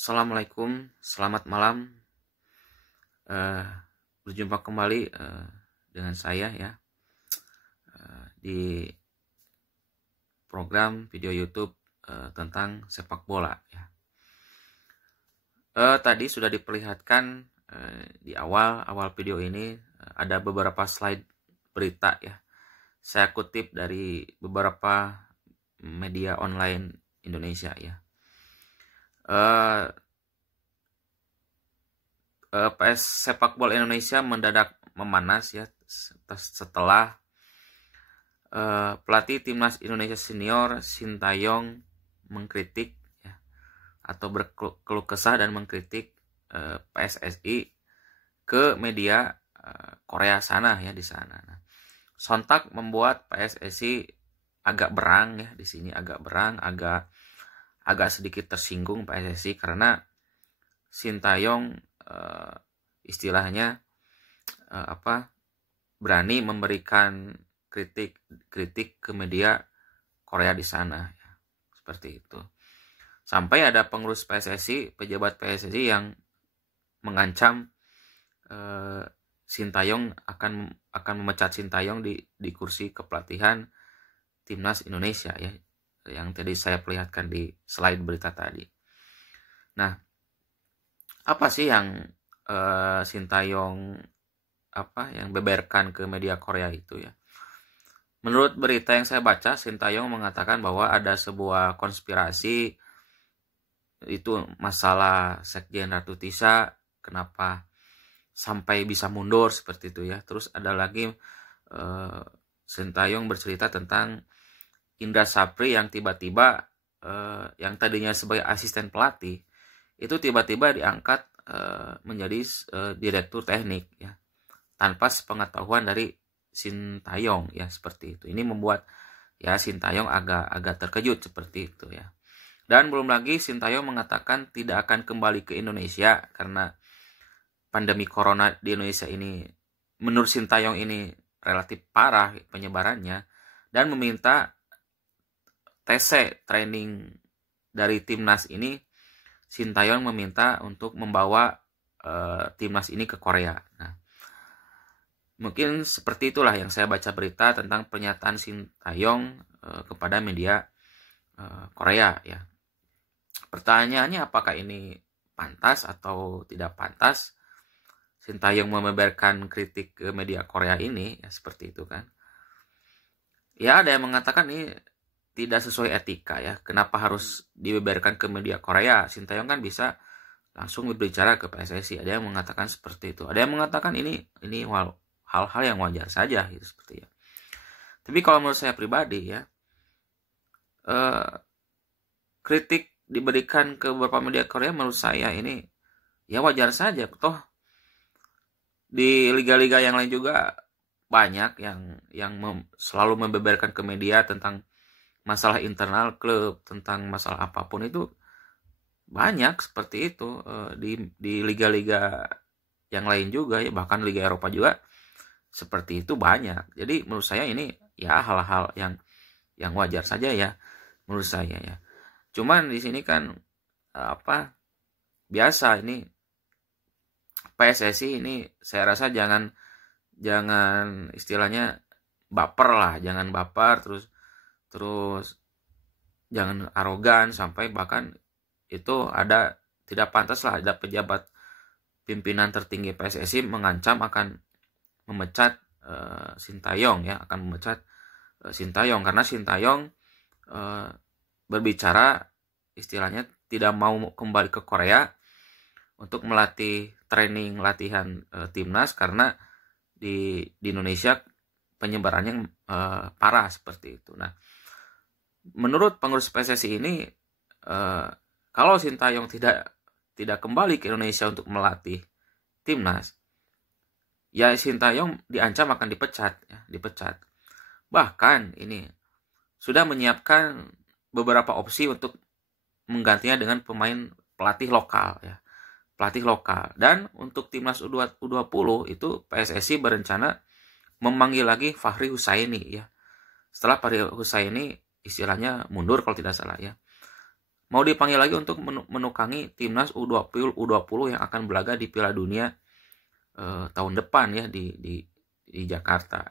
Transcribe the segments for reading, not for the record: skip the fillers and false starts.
Assalamualaikum, selamat malam. Berjumpa kembali dengan saya ya di program video YouTube tentang sepak bola ya. Tadi sudah diperlihatkan di awal video ini ada beberapa slide berita ya. Saya kutip dari beberapa media online Indonesia ya. PS sepak bola Indonesia mendadak memanas ya setelah pelatih timnas Indonesia senior Sintayong mengkritik ya, atau berkeluh kesah dan mengkritik PSSI ke media Korea sana ya di sana. Nah, sontak membuat PSSI agak berang ya di sini, agak sedikit tersinggung PSSI karena Sintayong istilahnya berani memberikan kritik ke media Korea di sana ya, seperti itu. Sampai ada pengurus PSSI, pejabat PSSI yang mengancam Sintayong akan memecat Sintayong di kursi kepelatihan timnas Indonesia ya, yang tadi saya perlihatkan di slide berita tadi. Nah, apa sih yang Sintayong yang beberkan ke media Korea itu ya? Menurut berita yang saya baca, Sintayong mengatakan bahwa ada sebuah konspirasi, itu masalah Sekjen Ratu Tisa kenapa sampai bisa mundur seperti itu ya. Terus ada lagi Sintayong bercerita tentang Indra Sapri yang tiba-tiba yang tadinya sebagai asisten pelatih itu tiba-tiba diangkat menjadi direktur teknik ya, tanpa sepengetahuan dari Sintayong ya, seperti itu. Ini membuat ya Sintayong agak terkejut seperti itu ya. Dan belum lagi Sintayong mengatakan tidak akan kembali ke Indonesia karena pandemi corona di Indonesia ini menurut Sintayong ini relatif parah penyebarannya, dan meminta TC training dari timnas ini. Sintayong meminta untuk membawa timnas ini ke Korea. Nah, mungkin seperti itulah yang saya baca berita tentang pernyataan Sintayong kepada media Korea ya. Pertanyaannya, apakah ini pantas atau tidak pantas Sintayong membeberkan kritik ke media Korea ini ya, seperti itu kan. Ya, ada yang mengatakan ini tidak sesuai etika ya. Kenapa harus dibeberkan ke media Korea? Sintayong kan bisa langsung berbicara ke PSSI. Ada yang mengatakan seperti itu. Ada yang mengatakan ini hal-hal yang wajar saja gitu, seperti ya. Tapi kalau menurut saya pribadi ya, kritik diberikan ke beberapa media Korea menurut saya ini ya wajar saja. Toh di liga-liga yang lain juga banyak yang selalu membeberkan ke media tentang masalah internal klub, tentang masalah apapun itu banyak seperti itu di liga-liga yang lain juga ya, bahkan Liga Eropa juga seperti itu banyak. Jadi menurut saya ini ya hal-hal yang wajar saja ya menurut saya ya. Cuman di sini kan biasa ini PSSI ini saya rasa jangan istilahnya baper lah, jangan baper terus jangan arogan sampai bahkan itu ada tidak pantas lah, ada pejabat pimpinan tertinggi PSSI mengancam akan memecat Sintayong ya, akan memecat Sintayong karena Sintayong berbicara istilahnya tidak mau kembali ke Korea untuk melatih latihan timnas karena di Indonesia penyebarannya parah seperti itu. Nah, menurut pengurus PSSI ini kalau Sintayong tidak kembali ke Indonesia untuk melatih timnas, ya Sintayong diancam akan dipecat. Bahkan ini sudah menyiapkan beberapa opsi untuk menggantinya dengan pelatih lokal ya. Pelatih lokal. Dan untuk timnas U20 itu PSSI berencana memanggil lagi Fahri Husaini ya. Setelah Fahri Husaini istilahnya mundur kalau tidak salah ya. mau dipanggil lagi untuk menukangi timnas U20 yang akan berlaga di Piala Dunia tahun depan ya di Jakarta.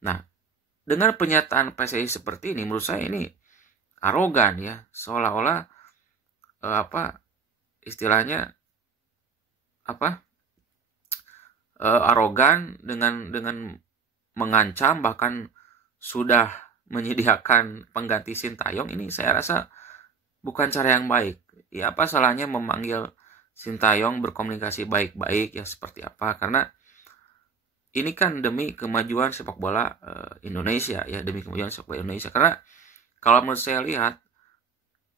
Nah, dengan pernyataan PSSI seperti ini, menurut saya ini arogan ya, seolah-olah istilahnya arogan dengan mengancam, bahkan sudah menyediakan pengganti Sintayong. Ini saya rasa bukan cara yang baik. Ya, apa salahnya memanggil Sintayong, berkomunikasi baik-baik ya, seperti apa? Karena ini kan demi kemajuan sepak bola Indonesia ya, demi kemajuan sepak bola Indonesia. Karena kalau menurut saya lihat,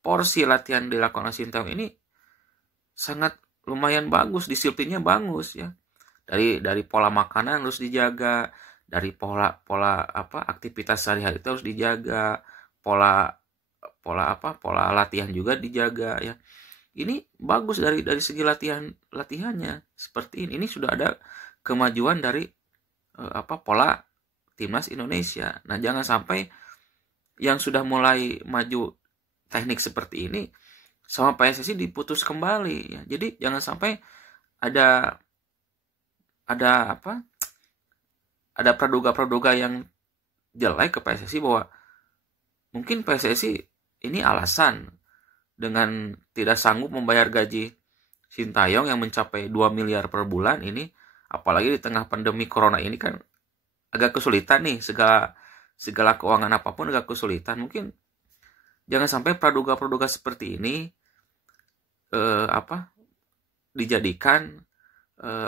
porsi latihan dilakukan oleh Sintayong ini sangat lumayan bagus, disiplinnya bagus ya. Dari pola makanan harus dijaga, dari pola aktivitas sehari-hari itu harus dijaga, pola latihan juga dijaga ya. Ini bagus dari segi latihannya seperti ini. Ini sudah ada kemajuan dari pola timnas Indonesia. Nah, jangan sampai yang sudah mulai maju teknik seperti ini sama PSSI diputus kembali ya. Jadi jangan sampai ada praduga yang jelek ke PSSI, bahwa mungkin PSSI ini alasan dengan tidak sanggup membayar gaji Sintayong yang mencapai 2 miliar per bulan ini, apalagi di tengah pandemi corona ini kan agak kesulitan nih, segala keuangan apapun agak kesulitan. Mungkin jangan sampai praduga seperti ini dijadikan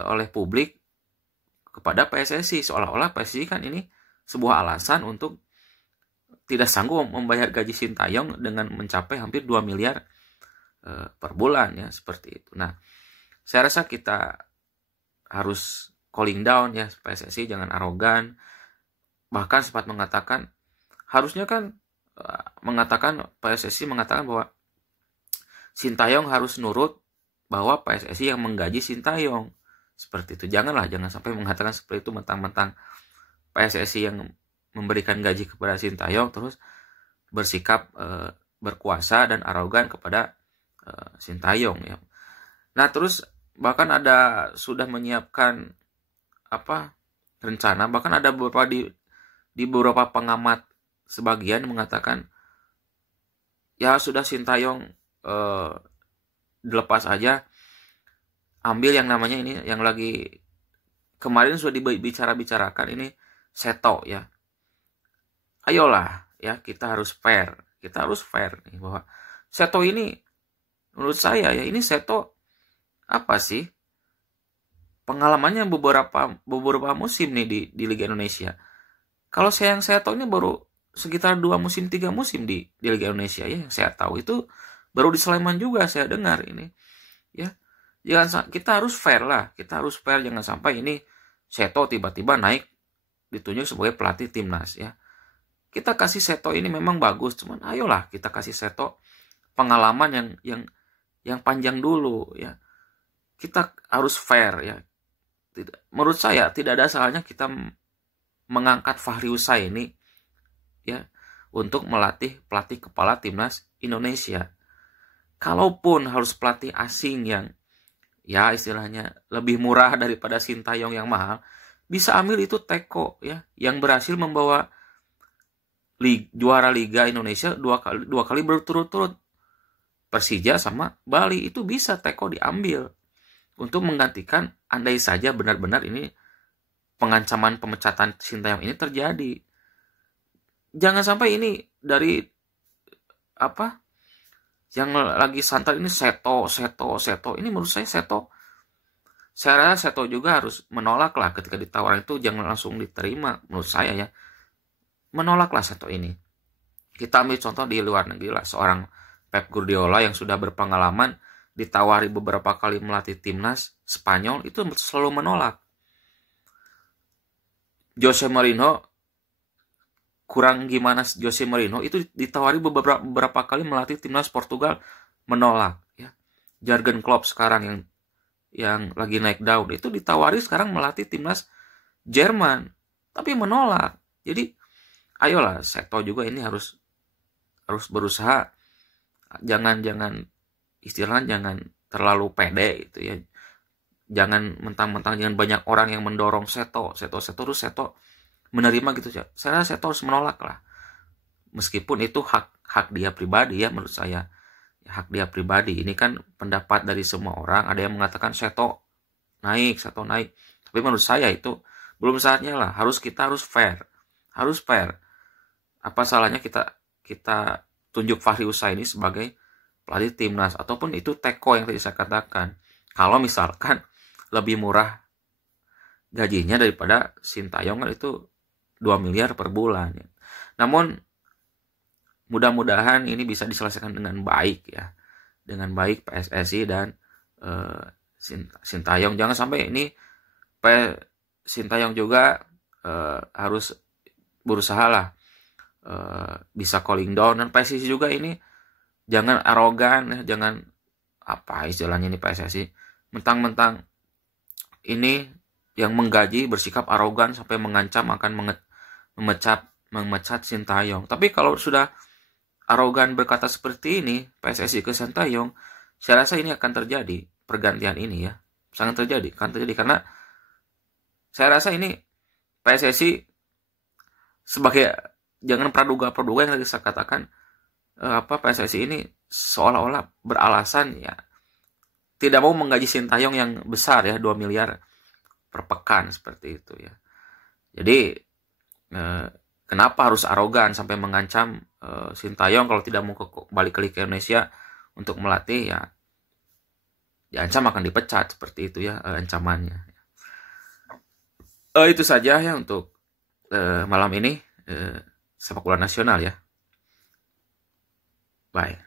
oleh publik kepada PSSI, seolah-olah PSSI kan ini sebuah alasan untuk tidak sanggup membayar gaji Sintayong dengan mencapai hampir 2 miliar per bulan ya, seperti itu. Nah, saya rasa kita harus calling down ya, PSSI jangan arogan. Bahkan sempat mengatakan, harusnya kan PSSI mengatakan bahwa Sintayong harus nurut, bahwa PSSI yang menggaji Sintayong. Seperti itu. Jangan sampai mengatakan seperti itu, mentang-mentang PSSI yang memberikan gaji kepada Sintayong terus bersikap berkuasa dan arogan kepada Sintayong ya. Nah, terus bahkan ada sudah menyiapkan rencana, bahkan ada beberapa di beberapa pengamat sebagian mengatakan ya sudah, Sintayong dilepas aja, ambil yang namanya ini yang lagi kemarin sudah dibicarakan ini, Seto ya. Ayolah ya, kita harus fair nih, bahwa Seto ini menurut saya ya, ini Seto apa sih pengalamannya beberapa musim nih di Liga Indonesia. Kalau yang saya tahu ini baru sekitar 2 musim 3 musim di Liga Indonesia ya, yang saya tahu itu baru di Sleman juga saya dengar ini ya. Kita harus fair, jangan sampai ini Seto tiba-tiba naik ditunjuk sebagai pelatih timnas ya. Kita kasih Seto ini memang bagus, cuman ayolah kita kasih Seto pengalaman yang panjang dulu ya. Kita harus fair ya. Menurut saya tidak ada salahnya kita mengangkat Fahri Husaini ya untuk melatih pelatih kepala timnas Indonesia. Kalaupun harus pelatih asing yang ya istilahnya lebih murah daripada Sintayong yang mahal, bisa ambil itu Teko ya, yang berhasil membawa juara Liga Indonesia dua kali berturut-turut, Persija sama Bali. Itu bisa Teko diambil untuk menggantikan andai saja benar-benar ini pengancaman pemecatan Sintayong ini terjadi. Jangan sampai ini dari yang lagi santai ini Seto. Ini menurut saya saya rasa Seto juga harus menolak lah, ketika ditawaran itu jangan langsung diterima menurut saya ya. Menolaklah Seto ini. Kita ambil contoh di luar negeri lah, seorang Pep Guardiola yang sudah berpengalaman, ditawari beberapa kali melatih timnas Spanyol itu selalu menolak. Jose Mourinho itu ditawari beberapa kali melatih timnas Portugal, menolak ya. Jurgen Klopp sekarang yang lagi naik daun itu ditawari sekarang melatih timnas Jerman, tapi menolak. Jadi ayolah Seto juga ini harus berusaha jangan istilahnya jangan terlalu pede gitu ya. Jangan mentang-mentang, jangan banyak orang yang mendorong Seto terus Seto menerima gitu ya. Saya Seto harus menolak lah. Meskipun itu hak dia pribadi ya, menurut saya hak dia pribadi. Ini kan pendapat dari semua orang. Ada yang mengatakan Seto naik. Tapi menurut saya itu belum saatnya lah. Kita harus fair. Apa salahnya kita tunjuk Fahri Husaini sebagai pelatih timnas, ataupun itu Teko yang tadi saya katakan. Kalau misalkan lebih murah gajinya daripada Sintayong, kan itu 2 miliar per bulan ya. Namun mudah-mudahan ini bisa diselesaikan dengan baik ya, dengan baik PSSI dan Sintayong. Jangan sampai ini Sintayong juga harus berusaha lah bisa calling down, dan PSSI juga ini jangan arogan, jangan apa istilahnya ini PSSI mentang-mentang ini yang menggaji bersikap arogan sampai mengancam akan memecat Sintayong. Tapi kalau sudah arogan berkata seperti ini PSSI ke Sintayong, saya rasa ini akan terjadi pergantian ini ya, sangat terjadi, karena saya rasa ini PSSI sebagai, jangan praduga yang tadi saya katakan, PSSI ini seolah-olah beralasan ya tidak mau menggaji Sintayong yang besar ya, 2 miliar per pekan seperti itu ya. Jadi kenapa harus arogan sampai mengancam Sintayong kalau tidak mau balik ke Indonesia untuk melatih ya, diancam akan dipecat seperti itu ya ancamannya. Itu saja ya untuk malam ini sepak bola nasional ya. Bye.